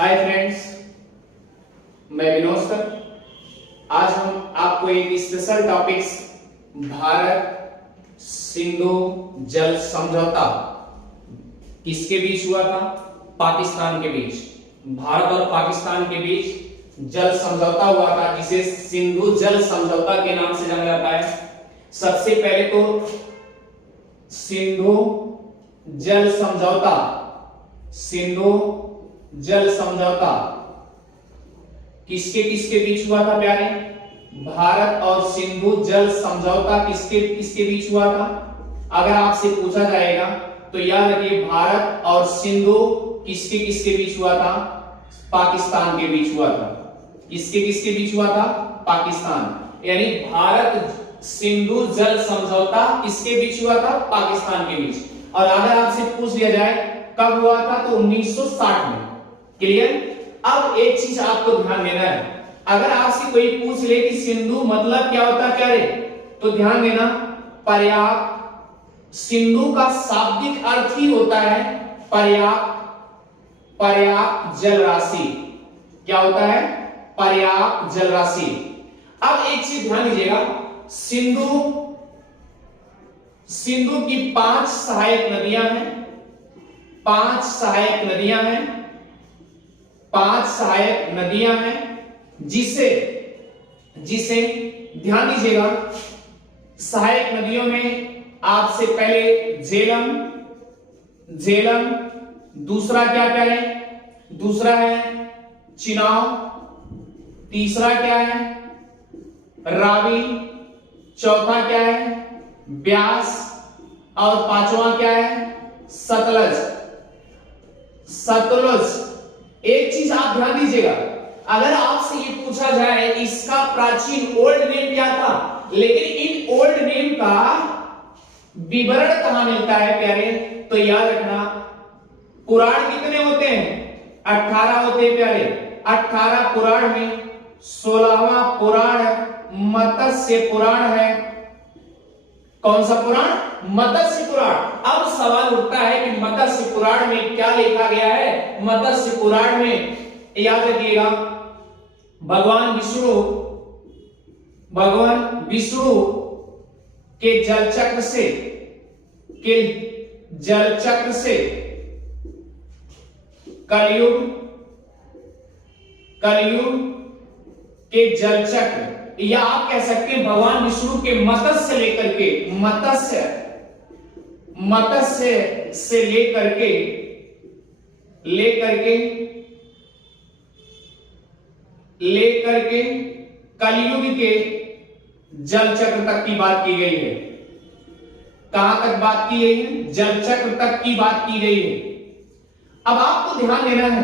Hi friends, मैं Vinod sir. आज हम आपको एक स्पेशल टॉपिक्स भारत सिंधु जल समझौता किसके बीच हुआ था? पाकिस्तान के बीच। भारत और पाकिस्तान के बीच जल समझौता हुआ था, जिसे सिंधु जल समझौता के नाम से जाना जाता है। सबसे पहले तो सिंधु जल समझौता, सिंधु जल समझौता किसके किसके बीच हुआ था प्यारे? भारत और सिंधु जल समझौता किसके किसके बीच हुआ था? अगर आपसे पूछा जाएगा तो याद रखिए, भारत और सिंधु किसके किसके बीच हुआ था? पाकिस्तान के बीच हुआ था। किसके किसके बीच हुआ था? पाकिस्तान। यानी भारत सिंधु जल समझौता किसके बीच हुआ था? पाकिस्तान के बीच। और अगर आपसे पूछ लिया जाए कब हुआ था, तो 1960 में। क्लियर? अब एक चीज आपको ध्यान देना है, अगर आपसे कोई पूछ ले कि सिंधु मतलब क्या होता है प्यारे, तो ध्यान देना, पर्याप्त। सिंधु का शाब्दिक अर्थ ही होता है पर्याप्त, पर्याप्त जल राशि। क्या होता है? पर्याप्त जल राशि। अब एक चीज ध्यान दीजिएगा, सिंधु की 5 सहायक नदियां हैं। 5 सहायक नदियां हैं, 5 सहायक नदियां हैं, जिसे ध्यान दीजिएगा, सहायक नदियों में आपसे पहले झेलम, दूसरा क्या है? दूसरा है चिनाब, तीसरा क्या है? रावी, चौथा क्या है? ब्यास, और पांचवा क्या है? सतलज। एक चीज आप ध्यान दीजिएगा, अगर आपसे ये पूछा जाए इसका प्राचीन ओल्ड नेम क्या था, लेकिन इन ओल्ड नेम का विवरण कहां मिलता है प्यारे, तो याद रखना, पुराण कितने होते हैं? 18 होते हैं प्यारे। 18 पुराण में 16वां पुराण मत्स्य पुराण है। कौन सा पुराण? मत्स्य पुराण। अब सवाल उठता है कि मत्स्य पुराण में क्या लिखा गया है? मत्स्य पुराण में याद रखिएगा, भगवान विष्णु के जलचक्र से कलयुग के जलचक्र, या आप कह सकते हैं भगवान विष्णु के मत्स्य से लेकर के कलयुग के जलचक्र तक की बात की गई है। कहां तक बात की गई है? जलचक्र तक की बात की गई है। अब आपको ध्यान देना है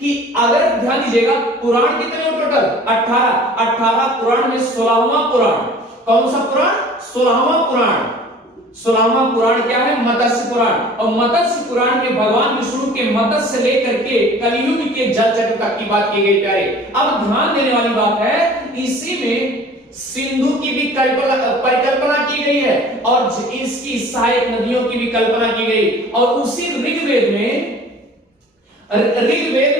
कि अगर ध्यान दीजिएगा, पुराण कितने हो टोटल? 18 पुराण में 16वां पुराण, कौन सा पुराण? 16वां पुराण। 16वां पुराण क्या है? मत्स्य पुराण। और मत्स्य पुराण में भगवान विष्णु के मत्स्य से लेकर के कलयुग के जलचक्र तक की बात की गई प्यारे। अब ध्यान देने वाली बात है, इसी में सिंधु की भी परिकल्पना की गई है, और इसकी सहायक नदियों की भी कल्पना की गई। और उसी ऋग्वेद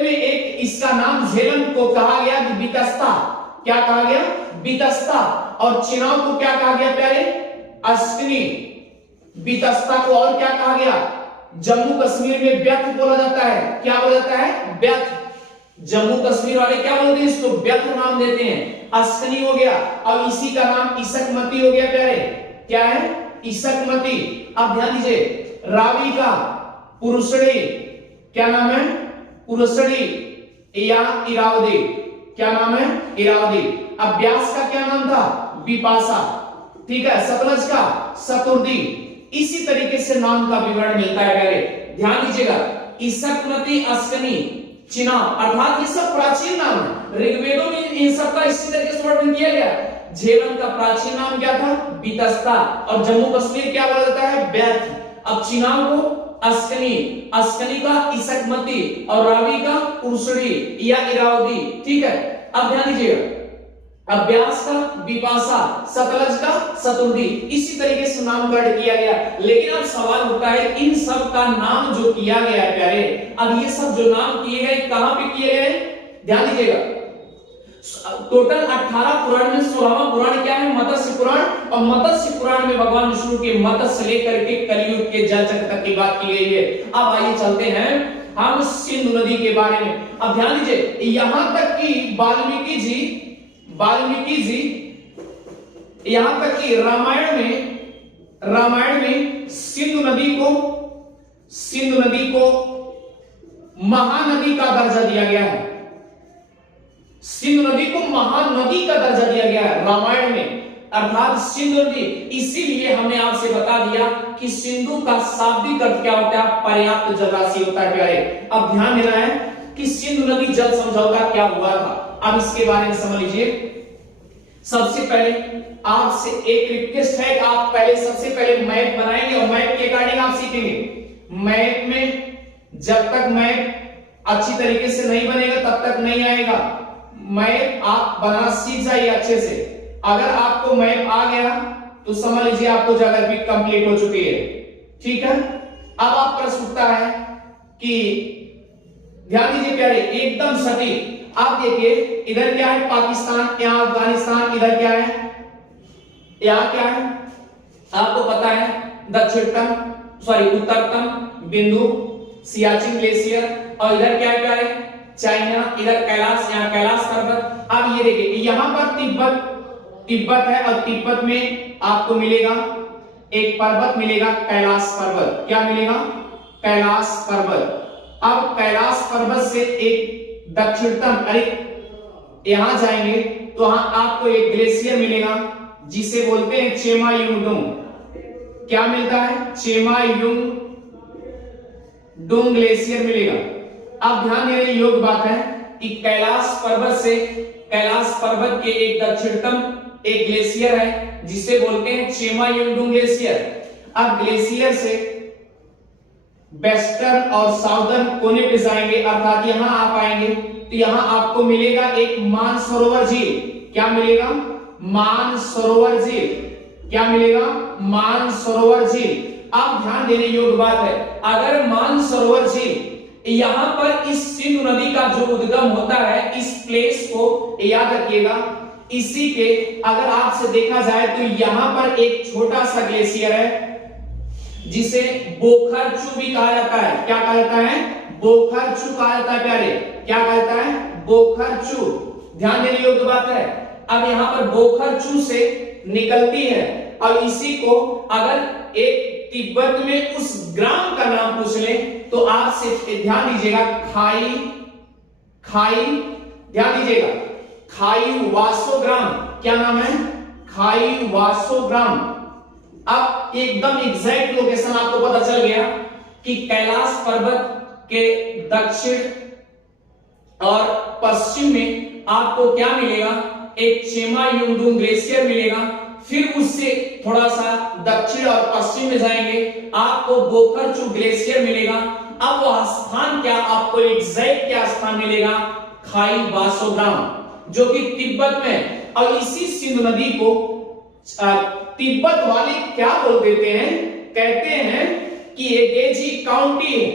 में एक इसका नाम झेलम को कहा गया बितस्ता। क्या कहा गया? बितस्ता। और चिनाब को क्या कहा गया प्यारे? अश्विनी। बितस्ता को और क्या कहा गया? जम्मू कश्मीर में व्यर्थ बोला जाता है। क्या बोला जाता है? व्यर्थ। जम्मू कश्मीर वाले क्या बोलते हैं? इसको व्यर्थ नाम देते हैं। अश्विनी हो गया, और इसी का नाम इसकमती हो गया प्यारे। क्या है? इसकमती। अब ध्यान दीजिए, रावी का पुरुषड़ी, क्या नाम है? पुरुषड़ी या इरावदी। क्या नाम है? इरावदी। अब ब्यास का क्या नाम था? विपाशा। ठीक है। सतलज का सतुर्दी। इसी तरीके से नाम का विवरण मिलता है प्यारे। ध्यान दीजिएगा, इसकमती, अश्विनी, चिनाब, अर्थात ये सब प्राचीन नाम है। ऋग्वेदों में इन सब का इसी तरीके से वर्णन किया गया। झेलम का प्राचीन नाम क्या था? बितस्ता। और जम्मू कश्मीर क्या बोला जाता है? व्यर्थ। अब चिनाब को अश्विनी का इसकमती, और रावी का पुरुषड़ी या इरावदी। ठीक है। अब ध्यान दीजिएगा, अभ्यास का विपाशा, सतलज का शतुर्दी, इसी तरीके से नामकरण किया गया। लेकिन अब सवाल उठता है इन सब का नाम जो किया गया है प्यारे, अब ये सब जो नाम किए गए कहां पे किए गए, ध्यान दीजिएगा। टोटल 18 पुराण में 16वां पुराण क्या है, मत्स्य पुराण, और मत्स्य पुराण में भगवान विष्णु के मत्स्य लेकर के कलयुग के जल चक्र तक की बात की गई है। अब आइए चलते हैं हम सिंधु नदी के बारे में। अब ध्यान दीजिए, यहां तक कि वाल्मीकि जी यहां तक कि रामायण में सिंधु नदी को महानदी का दर्जा दिया गया है। सिंधु नदी को महानदी का दर्जा दिया गया है रामायण में, अर्थात सिंधु नदी। इसीलिए हमने आपसे बता दिया कि सिंधु का शाब्दिक अर्थ क्या होता है, पर्याप्त जलराशि होता है प्यारे। अब ध्यान देना है कि सिंधु नदी जल समझौता क्या हुआ था, अब इसके बारे में समझ लीजिए। सबसे पहले आपसे एक रिक्वेस्ट है कि आप सबसे पहले मैप बनाएंगे और मैप के अकॉर्डिंग आप सीखेंगे। मैप में जब तक मैप अच्छी तरीके से नहीं बनेगा तब तक नहीं आएगा। मैप आप बनाना सीख जाइए अच्छे से। अगर आपको मैप आ गया तो समझ लीजिए आपको ज्योग्राफी कंप्लीट हो चुकी है, ठीक है। अब आप प्रश्न उठता है कि ध्यान दीजिए प्यारे, एकदम सटीक। आप देखिए इधर क्या है, पाकिस्तान, यहां अफगानिस्तान, इधर क्या है, यहां क्या है, आपको पता है उत्तरतम बिंदु सियाचिन ग्लेशियर, और इधर क्या है प्यारे, चाइना, इधर कैलाश, यहां कैलाश पर्वत। अब ये देखिए यहां पर तिब्बत है, और तिब्बत में आपको मिलेगा एक पर्वत मिलेगा, कैलाश पर्वत। क्या मिलेगा, कैलाश पर्वत। अब कैलाश पर्वत से एक दक्षिणतम, अरे यहां जाएंगे तो वहां आपको एक ग्लेशियर मिलेगा जिसे बोलते हैं चेमायुंगडुंग। क्या मिलता है, चेमायुंगडुंग ग्लेशियर मिलेगा। अब ध्यान देने योग्य बात है कि कैलाश पर्वत के एक दक्षिणतम एक ग्लेशियर है जिसे बोलते हैं चेमायुंगडुंग ग्लेशियर। अब ग्लेशियर से वेस्टर्न और साउदर्न कोने पे जाएंगे, अर्थात यहां आप आएंगे तो यहां आपको मिलेगा एक मानसरोवर झील। क्या मिलेगा, मानसरोवर झील। क्या मिलेगा, मानसरोवर झील। अब ध्यान देने योग्य बात है, अगर मानसरोवर झील यहां पर इस सिंधु नदी का जो उद्गम होता है, इस प्लेस को याद रखिएगा। इसी के अगर आपसे देखा जाए तो यहां पर एक छोटा सा ग्लेशियर है जिसे बोखरचू भी कहा जाता है। क्या कहा जाता है, बोखरचू कहा जाता है प्यारे। क्या कहता है, बोखरचू। ध्यान देने योग्य बात है। अब यहां पर बोखरचू से निकलती है, और इसी को अगर एक तिब्बत में उस ग्राम का नाम पूछ ले तो आपसे ध्यान दीजिएगा, खाई ध्यान दीजिएगा, खाई वासोग्राम। क्या नाम है, खाई वासोग्राम। अब एकदम एग्जैक्ट लोकेशन आपको पता चल गया कि कैलाश पर्वत के दक्षिण और पश्चिम में आपको क्या मिलेगा, एक चेमायुंगडुंग ग्लेशियर मिलेगा। फिर उससे थोड़ा सा दक्षिण और पश्चिम में जाएंगे, आपको बोखरचू ग्लेशियर मिलेगा। अब वह स्थान क्या, आपको एग्जैक्ट क्या स्थान मिलेगा, खाई वासोग्राम, जो कि तिब्बत में। और इसी सिंधु नदी को तिब्बत वाले क्या बोल देते हैं, कहते हैं कि ये गेजी काउंटी है।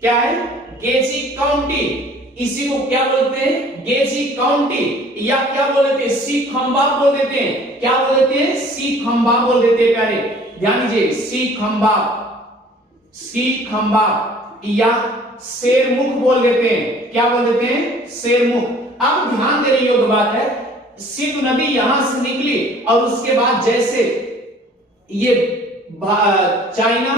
क्या है, गेजी काउंटी। इसी को क्या बोलते हैं, गेजी काउंटी, या क्या बोल देते हैं, सी खंबा बोल देते हैं। क्या बोल देते हैं, सी खंबा बोल देते हैं प्यारे। ध्यान दीजिए, सी खंबा या शेरमुख बोल देते हैं। क्या बोल देते हैं, शेरमुख। अब ध्यान देने योग्य बात है, सिंधु नदी यहां से निकली और उसके बाद जैसे ये चाइना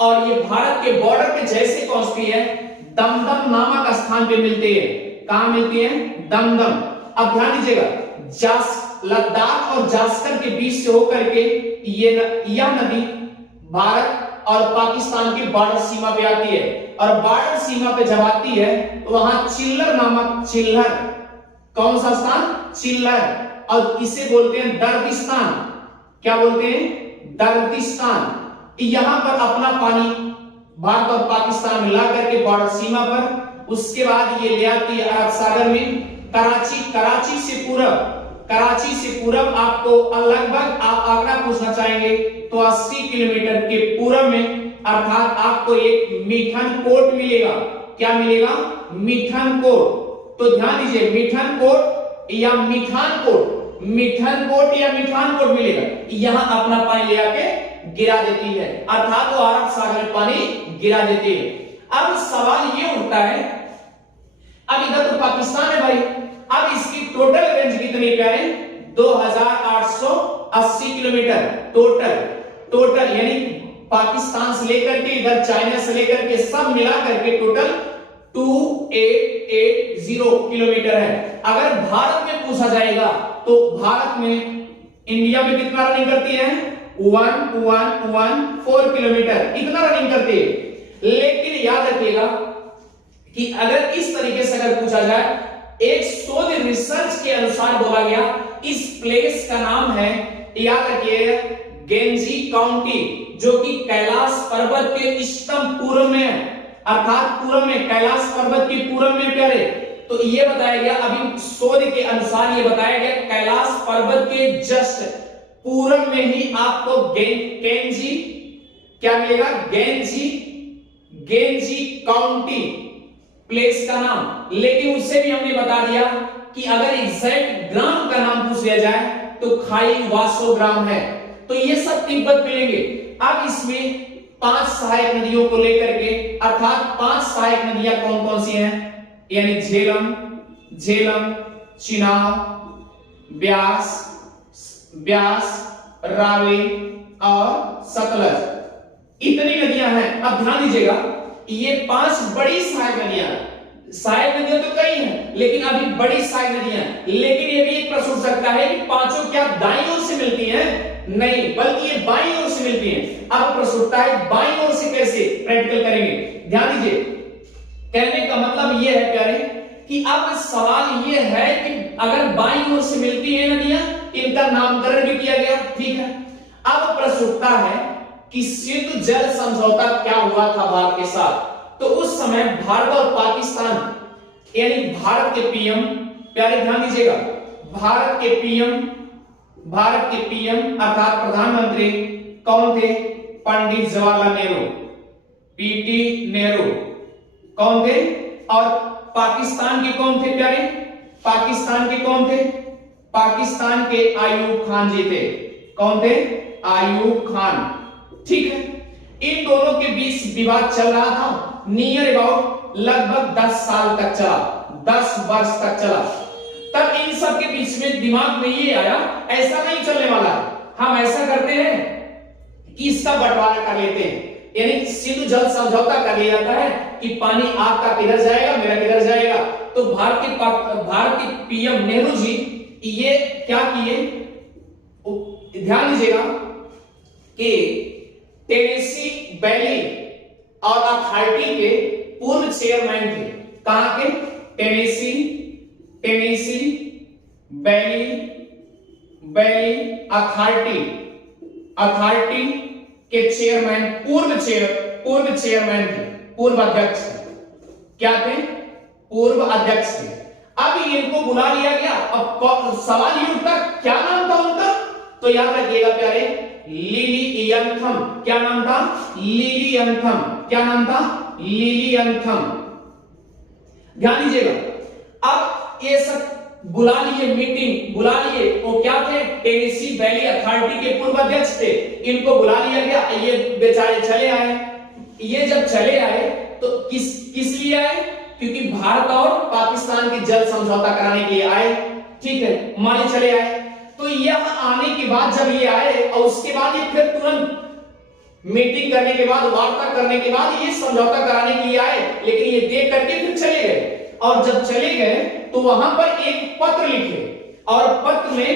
और ये भारत के बॉर्डर पे जैसे पहुंचती है, दमदम नामक स्थान पे मिलती है। कहां मिलती है, दमदम। अब ध्यान दीजिएगा, लद्दाख और जास्कर के बीच से होकर के यह नदी भारत और पाकिस्तान की बॉर्डर सीमा पे आती है। और बॉर्डर सीमा पे जब आती है तो वहां चिल्लर नामक, चिल्लर कौन सा स्थान, चिल्लर, और इसे बोलते हैं दर्दिस्तान। क्या बोलते हैं, दर्दिस्तान। यहां पर अपना पानी भारत और पाकिस्तान मिला करके बॉर्डर सीमा पर, उसके बाद ये ले आती है अरब सागर में, कराची से पूरब कराची से पूरब आपको लगभग आप आंकड़ा पूछना चाहेंगे तो 80 किलोमीटर के पूरब में अर्थात आपको एक मिठनकोट मिलेगा। क्या मिलेगा? मिठनकोट। तो ध्यान दीजिए, मिठनकोट या मिठानकोट, मिठनकोट या मिठानकोट मिलेगा। यहां अपना पानी ले आके गिरा देती है, अर्थात वो अरब सागर में पानी गिरा देती है। अब सवाल ये उठता है, अब इधर तो पाकिस्तान है भाई, अब इसकी टोटल रेंज कितनी प्यारे? 2880 किलोमीटर टोटल यानी पाकिस्तान से लेकर के इधर चाइना से लेकर के सब मिला करके टोटल 2880 किलोमीटर है। अगर भारत में पूछा जाएगा तो भारत में इंडिया में कितना रनिंग करती है? 1114 किलोमीटर, इतना रनिंग करती है। लेकिन याद रखिएगा कि अगर इस तरीके से अगर पूछा जाए, एक शोध रिसर्च के अनुसार बोला गया इस प्लेस का नाम है, याद रखिए, गेंजी काउंटी, जो कि कैलाश पर्वत के इष्टतम पूर्व में है, अर्थात पूर्व में, कैलाश पर्वत के पूर्व में प्यारे। तो ये बताया गया, अभी शोध के अनुसार ये बताया गया कैलाश पर्वत के जस्ट पूर्व में ही आपको गेंजी क्या मिलेगा? गेंजी काउंटी प्लेस का नाम। लेकिन उससे भी हमने बता दिया कि अगर एग्जैक्ट ग्राम का नाम पूछ लिया जाए तो खाई वासो ग्राम है। तो ये सब तिब्बत मिलेंगे। अब इसमें 5 सहायक नदियों को लेकर के, अर्थात 5 सहायक नदियां कौन कौन सी हैं? यानी झेलम, चिनाब, ब्यास, रावी और सतलज, इतनी नदियां हैं। अब ध्यान दीजिएगा, ये 5 बड़ी सहायक नदियां, सहायक नदियां तो कई हैं लेकिन अभी बड़ी सहायक नदियां। लेकिन ये भी एक प्रश्न उठ सकता है कि पांचों क्या दाईं ओर से मिलती हैं? नहीं, बल्कि ये बाईं ओर से मिलती हैं। अब प्रश्न उठता है बाईं ओर से कैसे? प्रैक्टिकल करेंगे। ध्यान दीजिए, कहने का मतलब ये है प्यारे कि अब सवाल ये है कि अगर बाईं ओर से मिलती है नदियां, इनका नामकरण भी किया गया, ठीक है। अब प्रश्न उठता है कि सिंधु जल समझौता क्या हुआ था भारत के साथ? तो उस समय भारत और पाकिस्तान, यानी भारत के पीएम, प्यारे ध्यान दीजिएगा, भारत के पीएम अर्थात प्रधानमंत्री कौन थे? पंडित जवाहरलाल नेहरू, पीटी नेहरू, कौन थे? और पाकिस्तान के कौन थे प्यारे? पाकिस्तान के कौन थे? पाकिस्तान के आयूब खान जी थे। कौन थे? आयूब खान, ठीक है। इन दोनों के बीच विवाद चल रहा था नियर अबाउट लगभग 10 साल तक चला, 10 वर्ष तक चला। तब इन सब के बीच में दिमाग में ये आया, ऐसा नहीं चलने वाला, हम ऐसा करते हैं कि इसका बंटवारा कर लेते हैं, यानी सिंधु जल समझौता कर लिया जाता है कि पानी आपका किधर जाएगा, मेरा किधर जाएगा। तो भारत के पीएम नेहरू जी ये क्या किए? ध्यान दीजिएगा कि टेनेसी वैली और अथॉरिटी के पूर्व चेयरमैन थे। कहां के? टेनेसी वैली अथॉरिटी के चेयरमैन, पूर्व चेयरमैन थे, पूर्व अध्यक्ष थे। क्या थे? पूर्व अध्यक्ष थे। अब इनको बुला लिया गया। अब सवाल ये उठता, क्या नाम था उनका? तो याद रखिएगा प्यारे, लिलियंथम। क्या नाम था? लिलियंथम। क्या नाम था? लिलियंथम। ध्यान दीजिएगा, अब ये सब बुला लिए, मीटिंग बुला लिए। वो क्या थे? टेनेसी वैली अथॉरिटी के पूर्व अध्यक्ष थे। इनको बुला लिया गया, ये बेचारे चले आए। ये जब चले आए तो किस लिए आए? क्योंकि भारत और पाकिस्तान के जल समझौता कराने के लिए आए, ठीक है, माने चले आए। तो यह आने के बाद जब ये आए और उसके बाद ये फिर तुरंत मीटिंग करने के बाद, वार्ता करने के बाद ये समझौता कराने के लिए आए, लेकिन ये देख करके फिर चले गए। और जब चले गए तो वहां पर एक पत्र लिखे, और पत्र में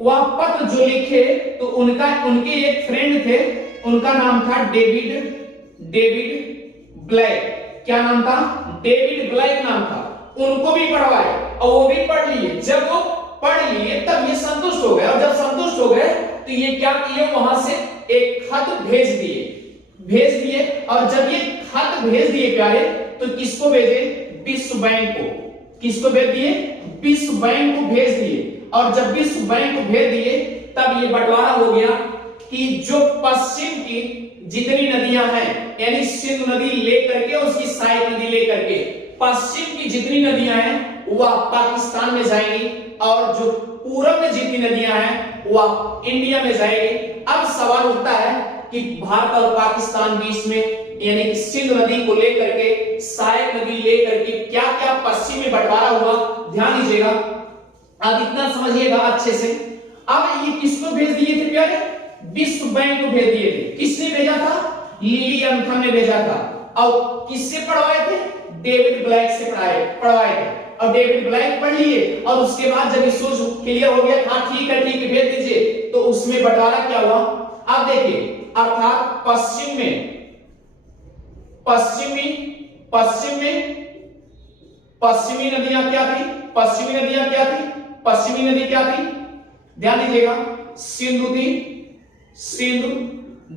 वह पत्र जो लिखे तो उनके एक फ्रेंड थे, उनका नाम था डेविड ब्लैक। क्या नाम था? डेविड ब्लैक नाम था। उनको भी पढ़वाए और वो भी पढ़ लिए। जब वो पढ़ लिए तब ये संतुष्ट हो गए, और जब संतुष्ट हो गए तो ये क्या किए? वहां से एक खत भेज दिए। और जब ये खत भेज दिए प्यारे, तो किसको भेजे? विश्व बैंक को। किसको भेज दिए? विश्व बैंक को भेज दिए। और जब विश्व बैंक को भेज दिए तब ये बंटवारा हो गया कि जो पश्चिम की जितनी नदियां हैं, यानी सिंधु नदी लेकर के उसकी सहायक नदी लेकर के पश्चिम की जितनी नदियां हैं वह पाकिस्तान में जाएंगी, और जो पूरब में जितनी नदियां हैं वह इंडिया में जाएंगी। अब सवाल उठता है कि भारत और पाकिस्तान बीच में, यानी कि सिंधु नदी को लेकर के सहायक नदी लेकर के क्या क्या पश्चिम में बंटवारा हुआ, ध्यान दीजिएगा। अब इतना समझिएगा अच्छे से। अब ये किसको भेज दिए थे प्यारे? विश्व बैंक को भेज दिए थे। किसने भेजा था? लिली एंथम ने भेजा था। और किससे पढ़वाए थे? डेविड ब्लैक से पढ़वाए थे। और डेविड ब्लैक पढ़ लिए और उसके बाद जब इश्यूज क्लियर हो गया, हाँ ठीक है भेज दीजिए, तो उसमें बंटवारा क्या हुआ? अब देखिए, अर्थात पश्चिम में पश्चिमी नदियां क्या थी? पश्चिमी नदी क्या थी? ध्यान दीजिएगा, सिंधु थी, सिंधु,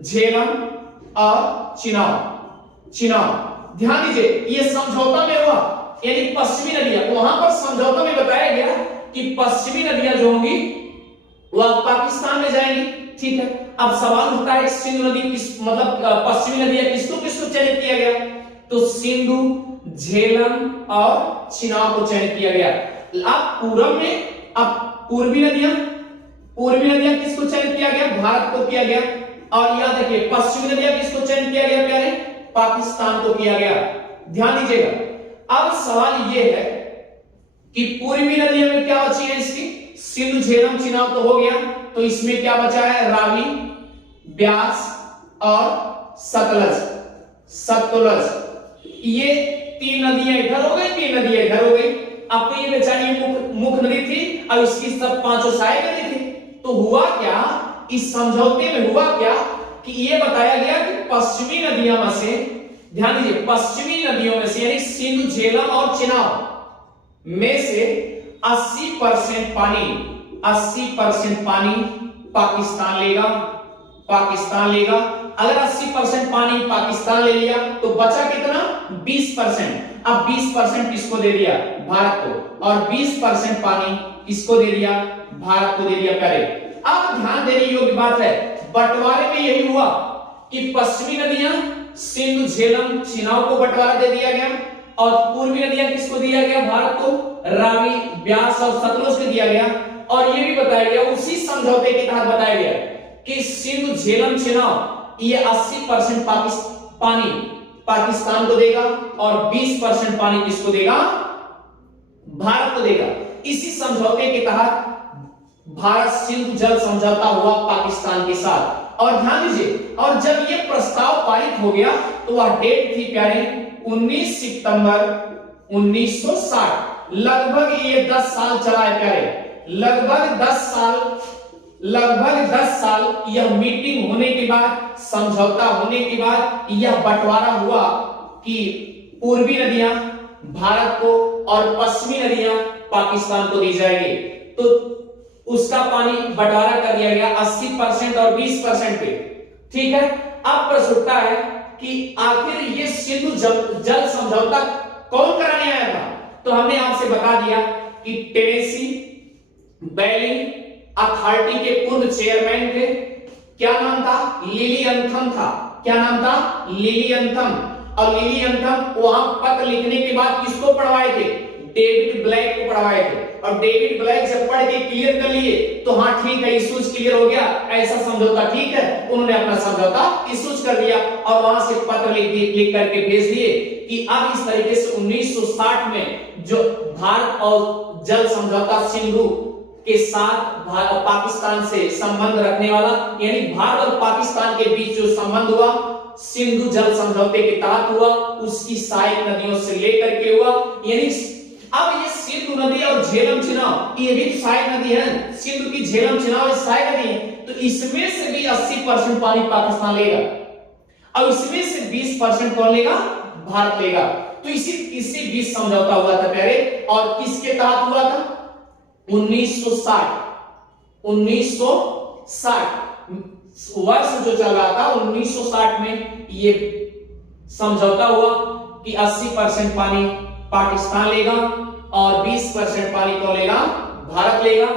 झेलम और चिनाब। ध्यान दीजिए, ये समझौता में हुआ, यानी पश्चिमी नदियां, वहां पर समझौता में बताया गया कि पश्चिमी नदियां जो होंगी वह पाकिस्तान में जाएंगी। ठीक है, अब सवाल उठता है सिंधु नदी किस, मतलब पश्चिमी नदियां किसको चयनित किया गया? तो सिंधु, झेलम और चिनाब को चयनित किया गया। अब पूरब में, अब पूर्वी नदियां किसको चयनित किया गया? भारत को किया गया। और याद रखिए, पश्चिमी नदियां किसको चयनित किया गया प्यारे? पाकिस्तान को किया गया। ध्यान दीजिएगा। अब सवाल यह है कि पूर्वी नदियों में क्या बची है इसकी? सिंधु, झेलम, चिनाब तो हो गया, तो इसमें क्या बचा है? रावी, ब्यास और सतलज। ये तीन नदियां इधर हो गई, तीन नदियां इधर हो गई। अब तो ये बेचारी मुख्य नदी थी, अब इसकी सब पांचों सहायक नदी थी। तो हुआ क्या, इस समझौते में हुआ क्या कि ये बताया गया कि पश्चिमी नदियों में से, ध्यान दीजिए, पश्चिमी नदियों में से यानी सिंधु, झेलम और चिनाब में से 80% पानी पाकिस्तान लेगा। अगर 80% पानी पाकिस्तान ले लिया तो बचा कितना? 20%। अब 20% किसको दे दिया? भारत को। और 20% पानी किसको दे दिया? भारत को दे दिया प्यारे। अब ध्यान देने योग्य बात है, बंटवारे में यही हुआ कि पश्चिमी नदियां सिंधु, झेलम, चिनाब को बंटवारा दे दिया गया, और पूर्वी नदियां किसको दिया गया? भारत को। रावी, ब्यास और सतलुज को दिया गया। और यह भी बताया गया, उसी समझौते के तहत बताया गया कि सिंधु, झेलम, चिनाब ये 80% पानी पाकिस्तान को देगा और 20% पानी किसको देगा? भारत को देगा। इसी समझौते के तहत भारत सिंधु जल समझौता हुआ पाकिस्तान के साथ। और ध्यान दीजिए, और जब ये प्रस्ताव पारित हो गया तो वह डेट थी प्यारे 19 सितंबर 1960। लगभग ये 10 साल चला है प्यारे, लगभग 10 साल यह मीटिंग होने के बाद, समझौता होने के बाद यह बंटवारा हुआ कि पूर्वी नदियां भारत को और पश्चिमी नदियां पाकिस्तान को दी जाएगी। तो उसका पानी बंटवारा कर दिया गया 80% और 20% पे। ठीक है, अब प्रश्न उठता है कि आखिर ये सिंधु जल समझौता कौन कराने आया था? तो हमने आपसे बता दिया कि टेनेसी वैली अथॉरिटी के पूर्व चेयरमैन थे। क्या नाम था? लिली एंथम था। क्या नाम था? Lily anthem. और लिली एंथम वहां पत्र लिखने के बाद किसको पढ़वाए थे? डेविड ब्लैक को पढ़वाए थे। और डेविड ब्लैक जब पढ़ के क्लियर कर लिए तो हाँ ठीक है, इश्यूज क्लियर हो गया, ऐसा समझौता ठीक है, उन्होंने अपना समझौता इश्यूज कर दिया और वहां से पत्र लिख करके भेज दिए कि अब इस तरीके से 1960 में जो भारत और जल समझौता सिंधु के साथ पाकिस्तान से संबंध रखने वाला, यानी भारत और पाकिस्तान के बीच जो संबंध हुआ सिंधु जल समझौते के तहत हुआ, उसकी सहायक नदियों से लेकर के हुआ। यानी अब ये सिंधु नदी और झेलम चिनाब ये भी सहायक नदी है, सिंधु की झेलम चिनाब सहायक नदी है, तो इसमें से भी 80% पानी पाकिस्तान लेगा और इसमें से 20% कौन लेगा? भारत लेगा। तो इसी बीच समझौता हुआ था प्यारे, और किसके तहत हुआ था? 1960 वर्ष जो चल रहा था 1960 में ये समझौता हुआ कि 80% पानी पाकिस्तान लेगा और 20% पानी कौन लेगा? भारत लेगा।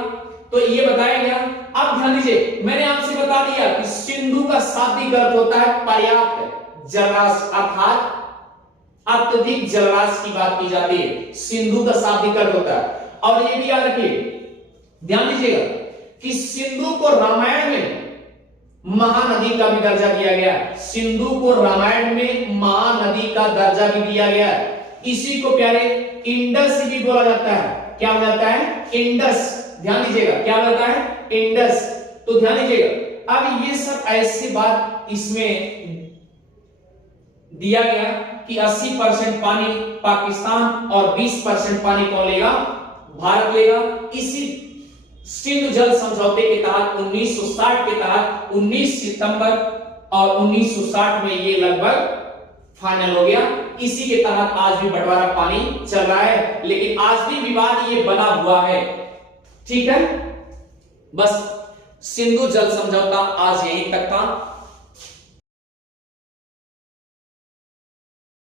तो ये बताया गया। अब ध्यान दीजिए, मैंने आपसे बता दिया कि सिंधु का शाब्दिक अर्थ होता है पर्याप्त जलराशि, अर्थात अत्यधिक जलराशि की बात की जाती है, सिंधु का शाब्दिक अर्थ होता है। और ये भी याद रखिए, ध्यान दीजिएगा कि सिंधु को रामायण में महानदी का भी दर्जा दिया गया है। सिंधु को रामायण में महानदी का दर्जा भी दिया गया है। इसी को प्यारे इंडस भी बोला जाता है। क्या बोला जाता है? इंडस। ध्यान दीजिएगा, क्या बोलता है? इंडस। तो ध्यान दीजिएगा, अब ये सब ऐसी बात इसमें दिया गया कि 80% पानी पाकिस्तान और 20% पानी कौन लेगा? भारत लेगा। इसी सिंधु जल समझौते के तहत 1960 के तहत 19 सितंबर और 1960 में ये लगभग फाइनल हो गया। इसी के तहत आज भी बंटवारा पानी चल रहा है, लेकिन आज भी विवाद ये बना हुआ है। ठीक है, बस सिंधु जल समझौता आज यहीं तक था।